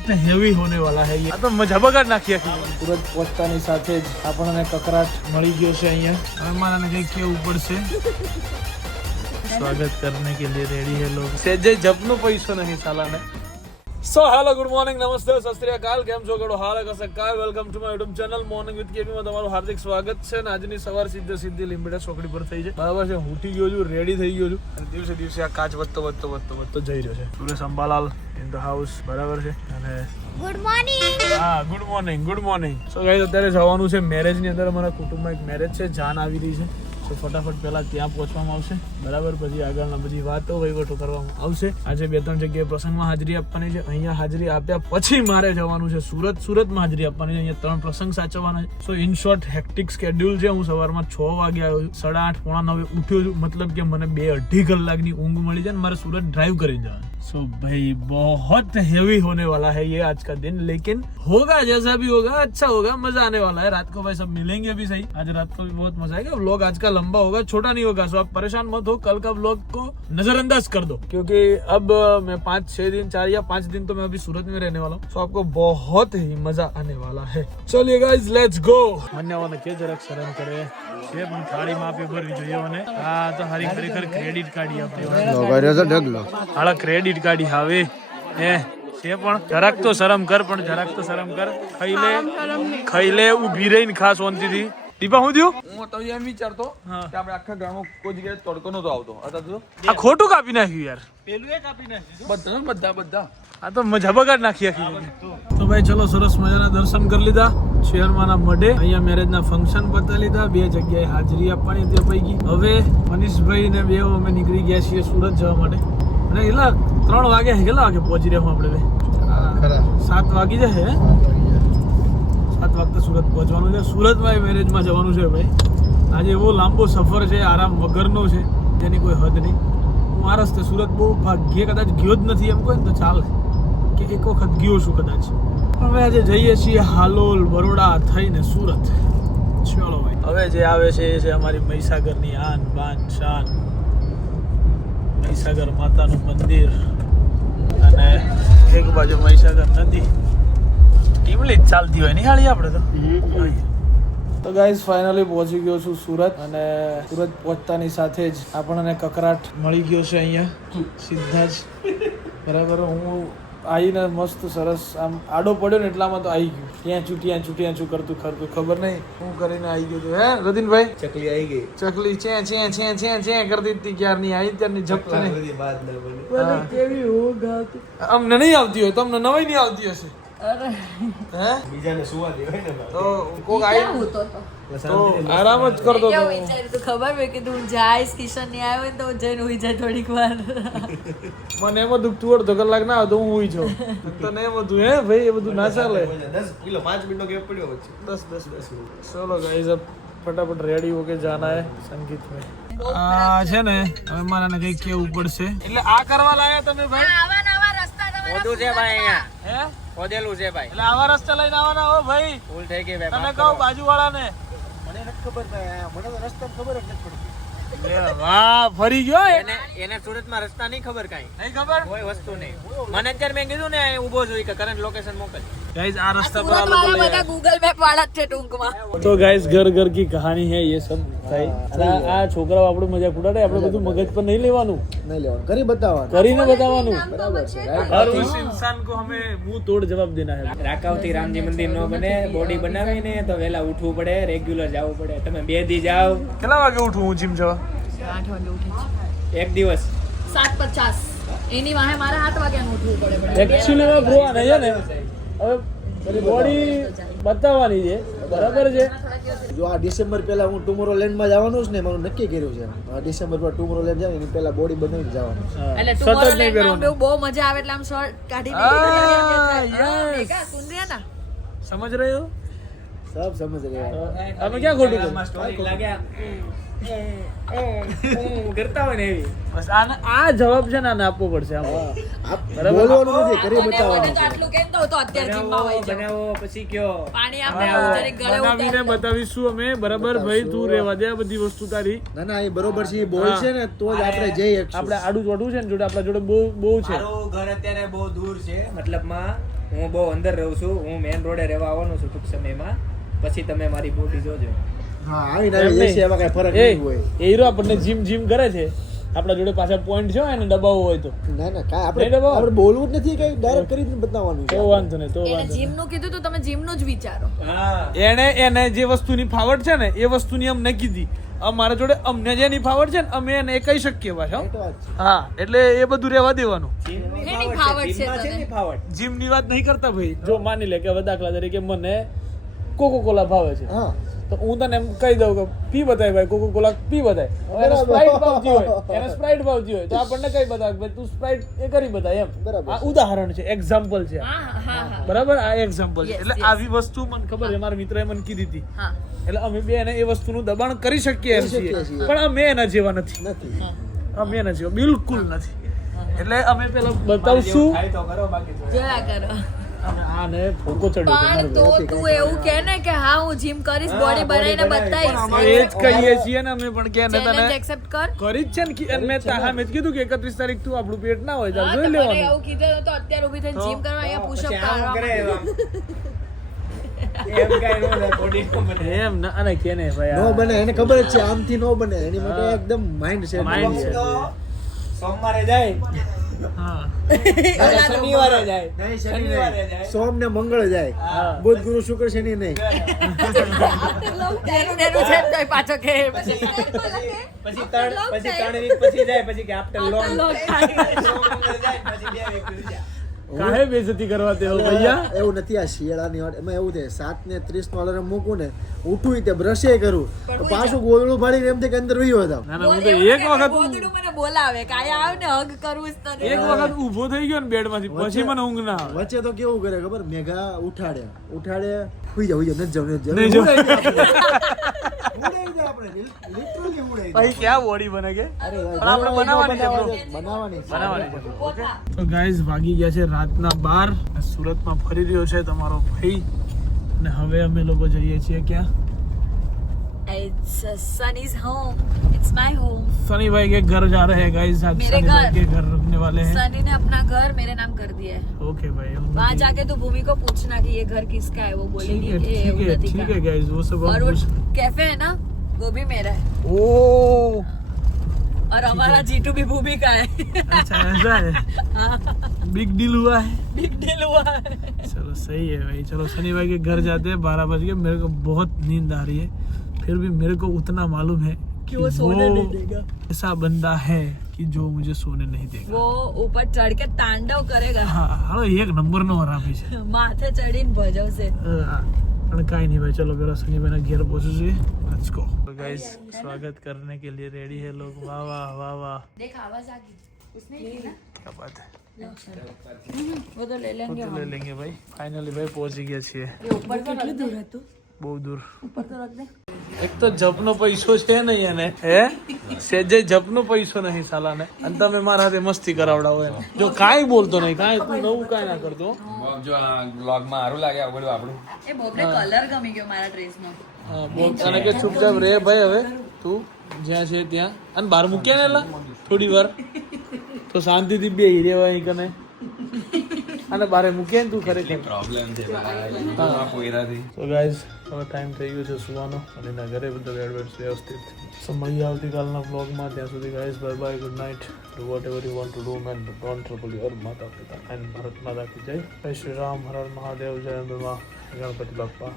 बहुत हेवी होने वाला है ये तो मजा बगाड़ નાખી આખી સુરત પહોંચતાની સાથે જ આપણને કકરાટ મળી ગયો છે અહીંયા અમારાને કંઈક કેવું પડશે स्वागत करने के लिए रेडी है लोग सेजे जपनो पैसो नहीं साला ने सो हेलो गुड मॉर्निंग नमस्ते सत श्री अकाल કેમ છો ગડો હાલ કસકાય welcome to my YouTube channel morning with KP માં તમારું હાર્દિક સ્વાગત છે ને આજની સવાર સીધી લીંબડા ચોકડી પર થઈ છે બરાબર છે ઉઠી ગયો છું રેડી થઈ ગયો છું અને દિવસે આ કાચ વધતો જઈ રહ્યો છે Suresh Ambalal in the house બરાબર છે અને good morning good morning so guys અત્યારે જવાનું છે મેરેજ ની અંદર અમારા કુટુંબમાં એક મેરેજ છે જાન આવી રહી છે તો ફટાફટ પહેલા ત્યાં પહોંચવામાં આવશે બરાબર પછી આગળના બધી વાતો વહીવટો કરવામાં આવશે આજે 2-3 જગ્યાએ પ્રસંગમાં હાજરી આપવાની છે અહીંયા હાજરી આપ્યા પછી મારે જવાનું છે સુરતમાં હાજરી આપવાની છે અહીંયા 3 પ્રસંગ સાચવવાના છે સો ઇન શોર્ટ હેક્ટિક શેડ્યુલ છે હું સવારમાં 6 વાગે આવ્યો છું 8:30 પોણા 9 ઉઠ્યો છું મતલબ કે મને 2-2.5 કલાકની ઊંઘ મળી છે અને મારે સુરત ડ્રાઈવ કરી જવાનું सो भाई बहुत हेवी होने वाला है ये आज का दिन लेकिन होगा जैसा भी होगा अच्छा होगा मजा आने वाला है रात को भाई सब मिलेंगे भी सही आज रात को भी बहुत मजा आएगा व्लॉग आज का लंबा होगा छोटा नहीं होगा सो आप परेशान मत हो कल का व्लॉग को नजरअंदाज कर दो क्योंकि अब मैं 5-6 दिन 4 या 5 दिन तो मैं अभी सूरत में रहने वाला हूँ सो आपको बहुत ही मजा आने वाला है चलिए गाइस लेट्स गो मन्यावाने के જરાક શરમ કરે છે પણ થાળીમાં આપે ભરવી જોઈએ અને આ તો હારી ખરેખર ક્રેડિટ કાઢી આપે લોગાર્યો છે ઢગલો હાલા ક્રેડિટ કાઢી આવે એ છે પણ જરાક તો શરમ કર ખાઈ લે ઊભી રહીને ખાસ શાંતિથી દીપા હું થયું હું તો એમ વિચારતો કે આપણે આખા ગામમાં કોઈ જગ્યાએ તડકો નતો આવતો आता તો આ ખોટું કાપી નાખ્યું યાર પેલું એ કાપી નાખ્યું બધા આ તો મજા બગાડ નાખી આખી તો ભાઈ ચલો સરસ મજાના દર્શન કરી લીધા શેરમાના મઢે અહીંયા મેરેજના ફંક્શન પતાવી લીધા 2 જગ્યાએ હાજરી આપવાની તે પૈકી હવે મનીષભાઈ ને બે અમે નીકળી ગયા છીએ સુરત જવા માટે અને એટલા 3 વાગે કેટલા વાગે પહોંચી રહ્યા આપણે 7 વાગી જશે 7 વાગતા સુરત પહોંચવાનું છે સુરતમાં મેરેજમાં જવાનું છે ભાઈ આજે એવો લાંબો સફર છે આરામ વગરનો છે જેની કોઈ હદ નહીં હું આ રસ્તે સુરત બહુ ભાગ્યે કદાચ ગયો જ નથી એમ કહે તો ચાલે કે એક વખત ગયો છું કદાચ પણ હવે આજે જઈએ છીએ હાલોલ બરોડા થઈને સુરત ચલો ભાઈ હવે જે આવે છે એ છે અમારી મહીસાગરની આન બાન શાન મહીસાગર માતાનું મંદિર અને એક બાજુ મહીસાગર નદી ટીમલી જ ચાલતી હોય નિહાળી આપણે તો ગાઈઝ ફાઇનલી પહોંચી ગયો છું સુરત અને સુરત પહોંચતાની સાથે જ આપણને કકરાટ મળી ગયો છે અહીંયા સીધા જ બરાબર હું આવીને મસ્ત સરસ આમ આડો પડ્યો ને એટલામાં તો આવી ગયું ત્યાં છું કરતું ખબર નહીં હું કરીને આવી ગયો છું હે રદીનભાઈ ચકલી આવી ગઈ ચકલી ચે કરતી હતી ક્યારની આવી ત્યારની ઝપટ નહીં કેવી હોગા અમને નહીં આવતી હોય તમને નવાઈ નહીં આવતી હશે બીજાને સુવા દે હોય ને તો કોક આવી તો આરામ જ કરતો હતો તો ખબર હોય કે તું જાઈસ કિશન ની આવ્યો તો જઈને હોઈ જાય થોડીક વાર મને એમ દુખતું અડધો કલાક ના આવતો હું હોઈ જાઉં તને એમ હતું હે ભાઈ એ બધું ના ચાલે 10 કિલો 5 મિનિટનો ગેપ પડ્યો વચ્ચે 10 चलो गाइस अब फटाफट रेडी होके जाना है संगीत में આ છે ને હવે મારાને કઈ કેવું પડશે એટલે આ કરવા લાયા તમે ભાઈ આવા નવા રસ્તા તમે ખોટું છે ભાઈ અહીંયા હે ખોદેલું છે ભાઈ એટલે આવા રસ્તા લઈને આવવાના હો ભાઈ ભૂલ થઈ ગઈ ભાઈ તમે કહો બાજુવાળાને મને નથી ખબર ભાઈ મને તો રસ્તા ખબર જ નથી પડતી વાહ ફરી ગયો એને સુરતમાં રસ્તા નહીં ખબર કાંઈ નહીં ખબર કોઈ વસ્તુ નહીં મને અત્યારે મેં કીધું ને ઊભો છું કે કરંટ લોકેશન મોકલ गाइस આ રસ્તા પર સુરત વાળા બધા ગૂગલ મેપ વાળા જ છે ટૂંકમાં તો ગાइस घर की कहानी है ये सब भाई આ છોકરાઓ આપણું મજાક ઉડાડે આપણે બધું મગજ પર નહીં લેવાનું કરી બતાવવાનું કરીને બતાવવાનું બરાબર છે हर उस इंसान को हमें मुंह तोड़ जवाब देना है રાકાવથી રામજી મંદિર નો બને બોડી બનાવીને તો વહેલા ઉઠવું પડે રેગ્યુલર જવું પડે તમે 2 દી જાઓ કેટલા વાગે ઉઠું હું જીમ જવા 8 વાગે ઉઠે એક દિવસ 7:50 એની વાહે મારે 8 વાગ્યાનું ઉઠવું પડે એકચ્યુઅલી બ્રો આ નહીં ને હવે બોડી બતાવવાની છે બરાબર છે જો આ ડિસેમ્બર પહેલા હું ટુમોરો લેન્ડમાં જવાનું છે ને મારું નક્કી કર્યું છે આ ડિસેમ્બર પર ટુમોરો લેન્ડ જાય એની પહેલા બોડી બનાવીને જવાનું એટલે સતત ટુમોરો નહીં પહેરવાનું બહુ મજા આવે એટલે આમ શર્ટ કાઢી yes. સુંદરિયા સમજ રહે હો સબ સમજ ગયા અમે ક્યાં ખોટું કર્યું? સ્ટોરી લાગ્યા કરતા હોય ને એવી બસ આ જવાબ છે ને આને આપવો પડશે આમ બોલવાનું નથી કરી બતાવવાનું તો આટલું કેમ તો અત્યારે જીમમાં હોય છે બનાવો પછી કયો પાણી આપણે જરીક ગળે બનાવીને બતાવીશું અમે બરાબર ભાઈ તું રેવા દે આ બધી વસ્તુ તારી ના એ બરોબર છે એ બોલ છે ને તો જ આપણે જઈ શકશું આપણે આડું ચોડું છે ને જોડે આપણા જોડે બહુ છે મારું ઘર અત્યારે બહુ દૂર છે મતલબમાં હું બહુ અંદર રહું છું, હું મેઇન રોડે રહેવા આવવાનો છું ટૂંક સમયમાં. પછી તમે મારી બોડી જોજો. હા આવીને આવી જશે, એમાં કઈ ફરક નહીં હોય. એ હીરો આપણને જીમ કરે છે, આપણા જોડે પાછા પોઈન્ટ છે એને દબાવવો હોય તો ના ના કાંઈ નહીં દબાવો. આપણે બોલવું જ નથી, કઈ ડાયરેક્ટ કરીને બતાવવાનું છે. તો વાંધો નહીં, તો એને વાંધો જીમ નું કીધું તો તમે જીમ નું જ વિચારો. હા એને જે વસ્તુની ફાવટ છે ને એ વસ્તુની અમને કીધી. અમારા જોડે અમને જેની ફાવટ છે ને અમે એને એ કહી શકીએ પાછા. એ તો વાત છે. હા એટલે એ બધું રહેવા દેવાનું. જીમની એની ફાવટ ફાવટ છે, છે જીમમાં તને. શેની ફાવટ? જીમની વાત નહીં કરતા ભાઈ. જો માની લે કે હવે દાખલા તરીકે મને કોકો કોલા ભાવે છે, હા તો હું તને એમ કહી દઉં કે પી બતાય ભાઈ, કોકો કોલા પી બતાય. હવે એને સ્પ્રાઇટ ભાવતી હોય, એને સ્પ્રાઇટ ભાવતી હોય તો આપણને કઈ બતાવે ભાઈ તું સ્પ્રાઇટ એ કરી બતાય એમ. બરાબર. આ ઉદાહરણ છે, એક્ઝામ્પલ છે. હા હા હા બરાબર, આ એક્ઝામ્પલ છે. Yes, એટલે yes. આવી વસ્તુ મને ખબર છે, મારા મિત્રએ મને કીધી હતી. હા એટલે અમે બે એને એ વસ્તુનું દબાણ કરી શકીએ એમ કરી શકીએ છીએ, છીએ. પણ અમે એના જેવા નથી. નથી. અમે એના જેવા બિલકુલ નથી. એટલે અમે પેલા જેવું બતાવશું. થાય તો કરો, બાકી જો. જોયા કરો. અને આને ફોકો ચડ્યો છે પણ તો મારો તું એવું કે ને કે હા હું જીમ કરીશ, હા, બોડી body બનાવીને બનાવીશ. ભાઈ. બતાવીશ. એ જ કહીએ છીએ ને અમે પણ કે ને ચેલેન્જ તને એક્સેપ્ટ કર. કરી જ છે ને કે મેં તાહા મેં જ કીધું કે 31 તારીખ તું આપણું પેટ ના હોય હા, તાર તો જોઈ મને લેવાનું. એવું કીધું તો અત્યારે ઊભી થઈને જીમ કરવા અહીંયા પુશઅપ પછી આમ કરે કરવા. એમ કાંઈ ન થાય, body ન બને. એમ ના અને કે ને ભાઈ નો આ- બને, એને ખબર જ છે આમથી નો બને. એની માટે હા. એકદમ માઇન્ડ સેટ. Mind set. તો સોમવારે જાય, હા શનિવારે જાય, નહીં, શનિ શનિવારે નહીં. જાય. સોમ ને મંગળ જાય. હા. બુધ ગુરુ શુક્ર શનિ નહીં. એનું છે તોય પાછો કે પછી ત્રણ week પછી જાય, પછી કે after long સોમવારે જાય, પછી 2 week પછી જાય. કાહે બેઇજ્જતી કરવા તેઓ ભૈયા. એવું નથી. આ શિયાળાની વાત એમાં એવું થાય 7:30 નો અલાર્મ મૂકું ને ઉઠું તે બ્રશે કરું તો પાછું ગોદડું ફાડીને એમ થાય કે અંદર વયો હતા. ના ના હું તો એક વખત ગોદડું મને બોલાવે કાયા આવ ને હગ કરવું જ તને. એક વખત ઊભો થઈ ગયો ને બેડમાંથી પછી મને ઊંઘ ના આવે. વચ્ચે તો કેવું કરે ખબર, મેઘા ઉઠાડે હુઈ જાવ નથી જાવ નહીં જાવ. ઉડાઈ જાય આપણે લિટરલી ઉડાઈ જાય. ભાઈ ક્યાં બોડી બને કે અરે પણ આપણે બનાવવાની છે bro. બનાવવાની છે. બનાવવાની છે. તો ગાઈઝ વાગી ગયા છે રાતના 12. સુરતમાં ફરી રહ્યો છે તમારો ભાઈ અને હવે અમે લોકો જઈએ છીએ ક્યાં? It's Sunny's home. It's my home. Sunny भाई के घर जा रहे हैं गाइस. आज मेरे सनी भाई घर। के घर रुकने वाले हैं. सनी ने अपना घर मेरे नाम कर दिया है. ओके भाई. वहाँ जाके तो भूमि को पूछना कि ये घर किसका है, वो ठीक बोलेगी है ये ठीक है उन्नति ठीक का है गाइस वो सब और हम वो पूछ- कैफे है ना वो भी मेरा है ओ और हमारा जीटू भी भूमि का है. अच्छा ऐसा है. बिग डील हुआ है. बिग डील हुआ है. चलो सही है भाई. चलो सनी भाई के घर जाते हैं. 12 बज गए. मेरे को बहुत नींद आ रही है. फिर भी मेरे को उतना मालूम है कि वो सोने नहीं देगा. ऐसा बंदा है कि जो मुझे सोने नहीं देगा. वो ऊपर चढ़ के तांडव करेगा. હા હાલો એક નંબરનો હરામી છે. માથે ચડીને ભજવશે. પણ કાંઈ નહીં ભાઈ. ચલો પેલા સનીભાઈના ઘેર પહોંચું જોઈએ. Let's go. तो गाइस स्वागत करने के लिए रेडी है लोग. वाह वाह वाह वाह. देख आवाज आ गई उसने की ना. क्या बात है. वो तो ले वो लेंगे तो ले लेंगे भाई. फाइनली भाई पहुंची ગયા છીએ. ये ऊपर तो रख दूर है तू બહુ દૂર. ऊपर तो रख दे. એક તો જપનો પૈસો છે નહીં એને હે સેજે જપનો પૈસો નહીં સાલાને અને તમે મારા હાથે મસ્તી કરાવડાવો એને. જો કાંઈ બોલતો નહીં, કાંઈ તું નવું કાંઈ ના કરતો. જો આ વ્લોગમાં સારું લાગે આ બધું આપણું એ બોબને કલર ગમી ગયો મારા ડ્રેસનો. હા બોલ અને કે ચૂપચાપ રે ભાઈ. હવે તું જ્યાં છે ત્યાં અને બહાર મૂક્યા ને એલા થોડી વાર તો શાંતિથી બેહી રહેવાય અહીં કને અને બારે મૂક્યા ને તું ખરેખર. પ્રોબ્લેમ છે પોયરાથી તો ગાઈઝ હવે ટાઈમ થઈ ગયો છે સુવાનો અને એના ઘરે બધા બેડ વ્યવસ્થિત. સો મળીએ આવતીકાલના બ્લોગમાં. ત્યાં સુધી guys bye bye, good night. Do vote ever you want to do man don't trouble your માતા પિતા એન્ડ ભારત માતા કી જય. જય શ્રી રામ, હર હર મહાદેવ, જય અંબે માં, ગણપતિ બાપ્પા.